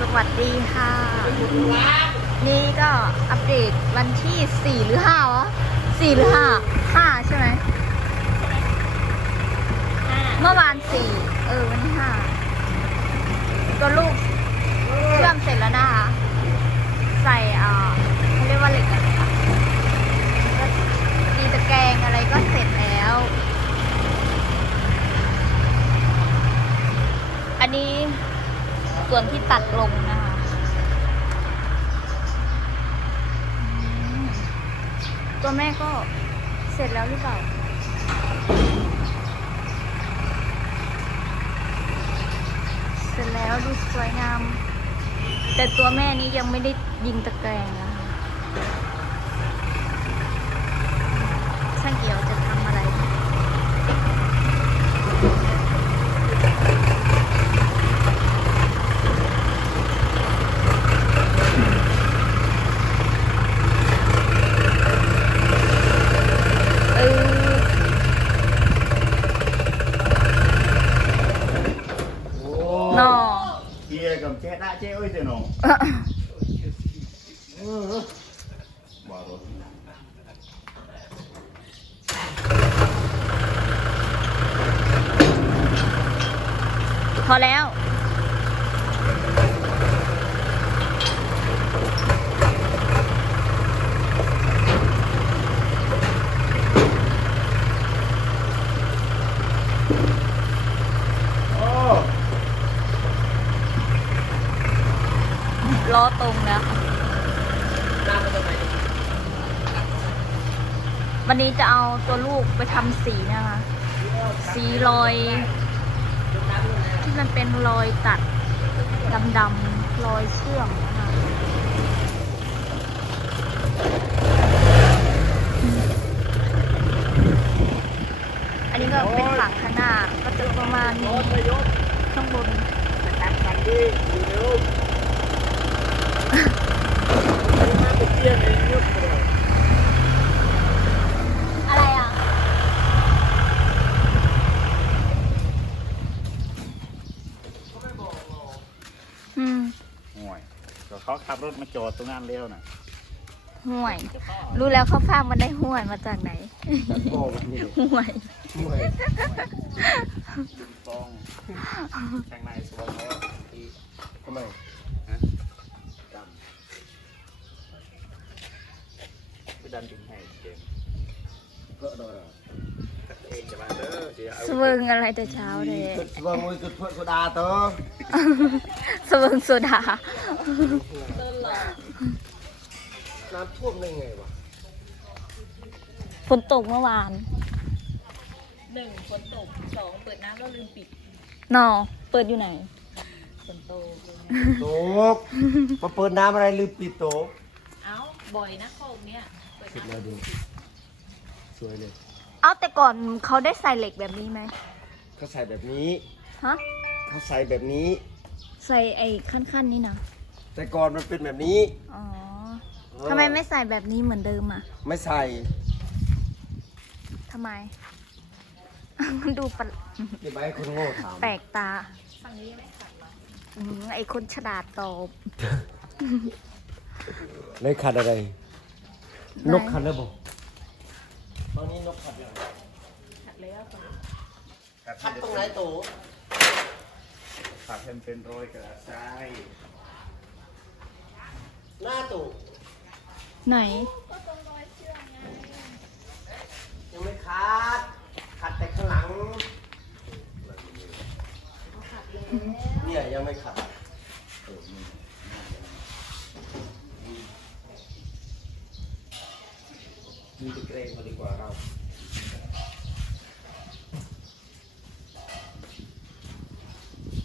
สวัสดีค่ะ นี่ก็อัปเดตวันที่ 4 หรือ 5 วะ 4 หรือ 5 5 ใช่ไหม เมื่อวาน 4 เออ วันที่5ตัวลูกเชื่อมเสร็จแล้วนะคะ ใส่อ่าเขาเรียกว่าเหล็กอะไรคะก็ตีตะแกรงอะไรก็เสร็จแล้ว อันนี้ ส่วนที่ตัดลงนะคะตัวแม่ก็เสร็จแล้วหรือเปล่าเสร็จแล้วดูสวยงาม แต่ตัวแม่นี้ยังไม่ได้ยิงตะแกรงนะคะช่างเอี่ยวจะทำอะไร เออ Ồ. นอ Kia cầm che đã che ơi trời nổ. พอแล้ว Ồ. ล้อตรงแล้วค่ะ วันนี้จะเอาตัวลูกไปทำสีนะคะ สีรอย ที่มันเป็นรอยตัดดำๆรอยเชื่อมนะคะอันนี้ก็เป็นฝั่งข้างหน้าก็จะประมาณนี้ข้างบน khó khắp rốt mà trò tung ăn leo nè. ห่วย รู้แล้วเขาพากมันได้ห่วยมาจากไหน Ồ, mình nhìn. ห่วย Ngoài. Con. Thằng này xuống đó. Đi. Come on. Hả? Đâm. Cái đâm chừng này kìa. Vợ rồi rồi. Cắt em cho ba đứa. Chị ส ơi. เวิงอะไรแต่เช้าเลย Vâng, ôi, cực thuận của đà tớ สเวิงโซดา Nó thuốc này ngày mà ฝนตกเมื่อวานหนึ่งฝนตกสองเปิดน้ำแล้วลืมปิดนอเปิดอยู่ไหน ฝนตก Tốt Mà bớt nam này lưu bị tổ เอ้าบ่อยนะโคกเนี้ยเปิด Xịt น้ำ là được Xuôi lên เอาแต่ก่อนเขาได้ใส่เหล็กแบบนี้ไหมเขาใส่แบบนี้ฮะเขาใส่แบบนี้ ใส่ไอ้ขั้นๆนี่นะ แต่ก่อนมันเป็นแบบนี้อ๋อเออทำไมไม่ใส่แบบนี้เหมือนเดิมอะ ไม่ใส่ทำไม มันดูประเดี๋ยวไปให้คนโง่ถามแปลกตาฝั่งนี้ยังไม่ขัดเหรออืมไอ้คนฉลาดตอบไม่ขัดอะไรไหนนกขัดแล้วบอกตอนนี้นกขัดยังขัดแล้วฝั่งขัดตรงไหนโต Phạt thêm tên rồi cả sai. หน้าโตไหน ยังไม่ขัดขัดแต่ข้างหลังเนี่ยยังไม่ขัดมีตะเกรงมาดีกว่าเรา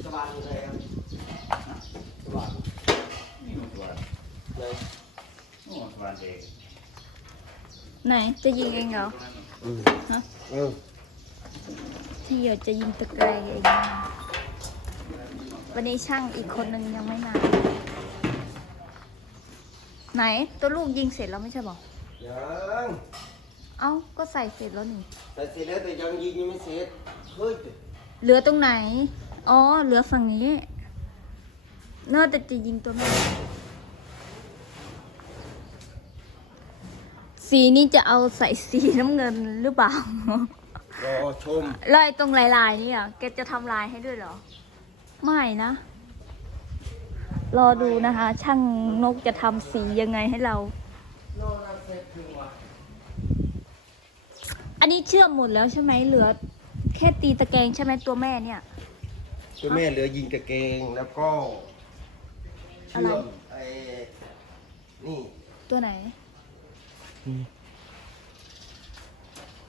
สว่างอยู่ไหนครับสว่าง นี่มันตัว เลยโอ้สวรรค์เองไหนจะยิงเองเหรออืมฮะเออที่เหยอจะยิงตะแกรงเองนะวันนี้ช่างอีกคนนึงยังไม่มา ไหนตัวลูกยิงเสร็จแล้วไม่ใช่บอกยังเอ้าก็ใส่เสร็จแล้วนี่แต่เสร็จแล้วแต่ยังยิงยังไม่เสร็จเฮ้ยเหลือตรงไหน อ๋อ เหลือฝั่งนี้เเนื้อแต่จะยิงตัวแม่ สีนี้จะเอาใส่สีน้ำเงินหรือเปล่า รอชมแล้วไอ้ตรงลายๆนี่อะแกจะทำลายให้ด้วยเหรอ ไม่นะ รอดูนะคะ ช่างนกจะทำสียังไงให้เราอันนี้เชื่อมหมดแล้วใช่ไหมเหลือ แค่ตีตะแกรงใช่ไหมตัวแม่เนี่ย ตัวแม่เหลือยิงกระเกงแล้วก็ เชื่อมไอ้นี่ตัวไหน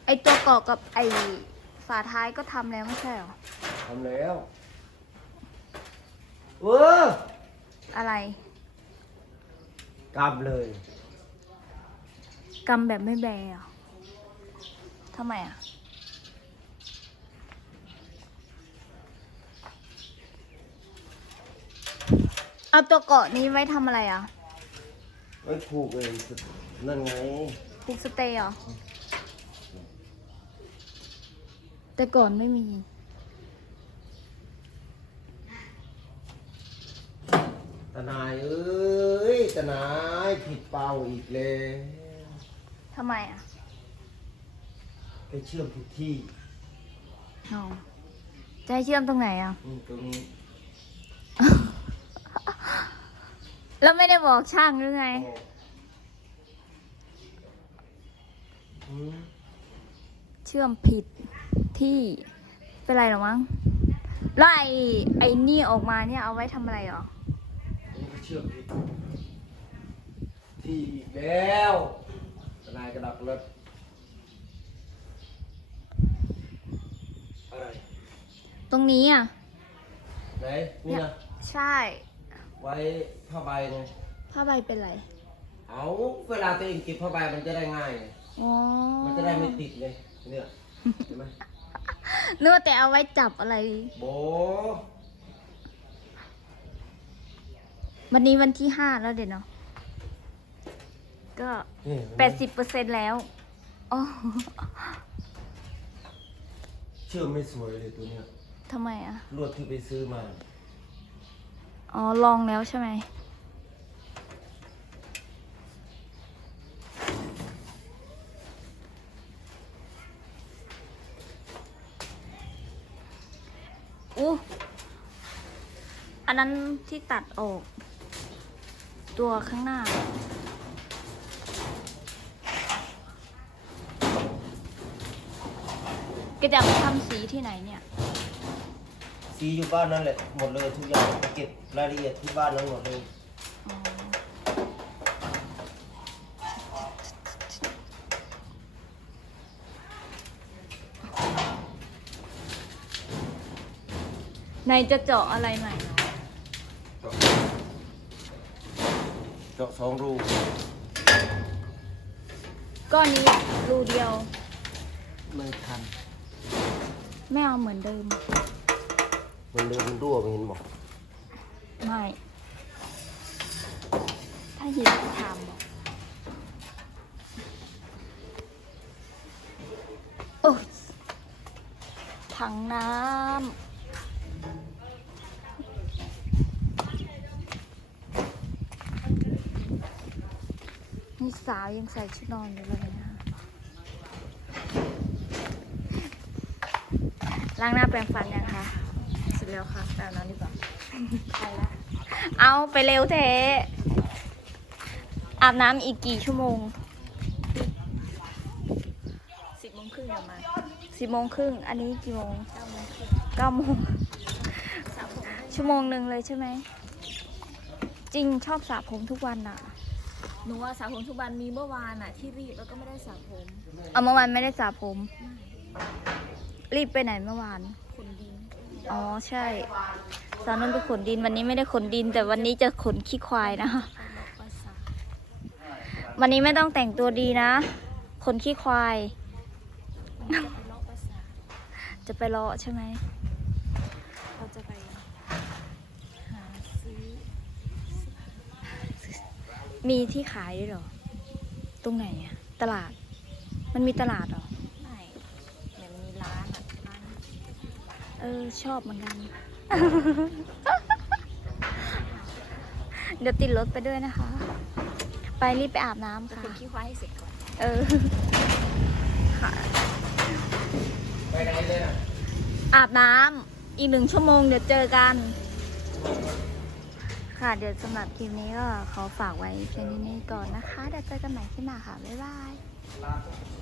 ไอตัวเกาะกับไอฝาท้ายก็ทำแล้วไม่ใช่เหรอ ทำแล้วเอออะไรกำเลยกำแบบไม่แบร์เหรอทำไมอะ เอาตัวเกาะนี้ไว้ทำอะไรอะ ไว้ผูกเลย นั่นไงผูกสเตย์เหรอ แต่ก่อนไม่มีตาหนายเอ้ยตาหนายผิดเป้าอีกแล้วทำไมอะไปเชื่อมผิดที่เอาจะให้เชื่อมตรงไหนอะ อืมตรงนี้แล้วไม่ได้บอกช่างหรือไงอืม เชื่อมผิดที่เป็นไรหรอมั้งแล้วไอ้ไอ้นี่ออกมาเนี่ยเอาไว้ทำอะไรหรอนี่ก็เชื่อมผิดที่อีกแล้วตาหนายกระดักรถอะไรตรงนี้อะไหนนี่นะใช่ ไว้ผ้าใบไงผ้าใบเป็นไร เอาเวลาตัวเองเก็บผ้าใบมันจะได้ง่ายไง อ๋อมันจะได้ไม่ติดไงเนี่ยเห็นไหมนึกว่าแต่เอาไว้จับอะไร โบวันนี้วันที่ห้าแล้วเดี๋ยวเนาะก็นี่แปดสิบเปอร์เซ็นแล้วอ๋อเชื่อมไม่สวยเลยตัวเนี้ยทำไมอะ ลวดที่ไปซื้อมา อ๋อ ลองแล้วใช่ไหม อู้อั นนั้นที่ตัดออก ตัวข้างหน้าแกจะเอาไปทำสีที่ไหนเนี่ยสีอยู่บ้านนั่นแหละหมดเลยทุกอย่างเก็บรายละเอียดที่บ้านนั้นหมดเลยอ๋อในจะเจาะอะไรใหม่เหรอ เจาะสองรูก้อนนี้รูเดียว ไม่ทันไม่เอาเหมือนเดิม มันเดินมันรั่วไปเห็นบอกไม่ ถ้าหินทำบอกโอ้ยถังน้ำ นี่สาวยังใส่ชุดนอนอยู่เลยนะล้างหน้าแปรงฟันยังคะเสร็จแล้วค่ะแบบนั้นดีกว่าไปละเอาไปเร็วเทอาบน้ำอีกกี่ชั่วโมงสิบโมงครึ่งประมาณสิบโมงครึ่งอันนี้กี่โมงเก้าโมงครึ่งเก้าโมงสามโมงชั่วโมงหนึ่งเลยใช่ไหมจริงชอบสระผมทุกวันอะ หนูว่าสระผมทุกวันมีเมื่อวานอะที่รีบแล้วก็ไม่ได้สระผมเอาเมื่อวานไม่ได้สระผม รีบไปไหนเมื่อวานคนดินอ๋อใช่สาวนุ่นไปขนดินวันนี้ไม่ได้ขนดิน แต่วันนี้จะขนขี้ควายนะไปเลาะประสาทวันนี้ไม่ต้องแต่งตัวดีนะ ขนขี้ควาย มันจะไปเลาะประสาทจะไปรอใช่ไหม เราจะไปหาซื้อ มีที่ขายด้วยเหรอ ตรงไหนอะตลาด มันมีตลาดเหรอ ไม่เหมือนมีร้านอะร้านเออ ชอบเหมือนกัน เดี๋ยวติดรถไปด้วยนะคะ ไปรีบไปอาบน้ำจะค่ะ เป็นขี้ควายให้เสร็จก่อนเออ ค่ะ ไปไหนเลยน่ะอาบน้ำอีกหนึ่งชั่วโมงเดี๋ยวเจอกัน ค่ะเดี๋ยวสำหรับคลิปนี้ก็ขอฝากไว้เพียงเท่านี้ก่อนนะคะเดี๋ยวเจอกันใหม่ที่หน้าค่ะ บ๊ายบาย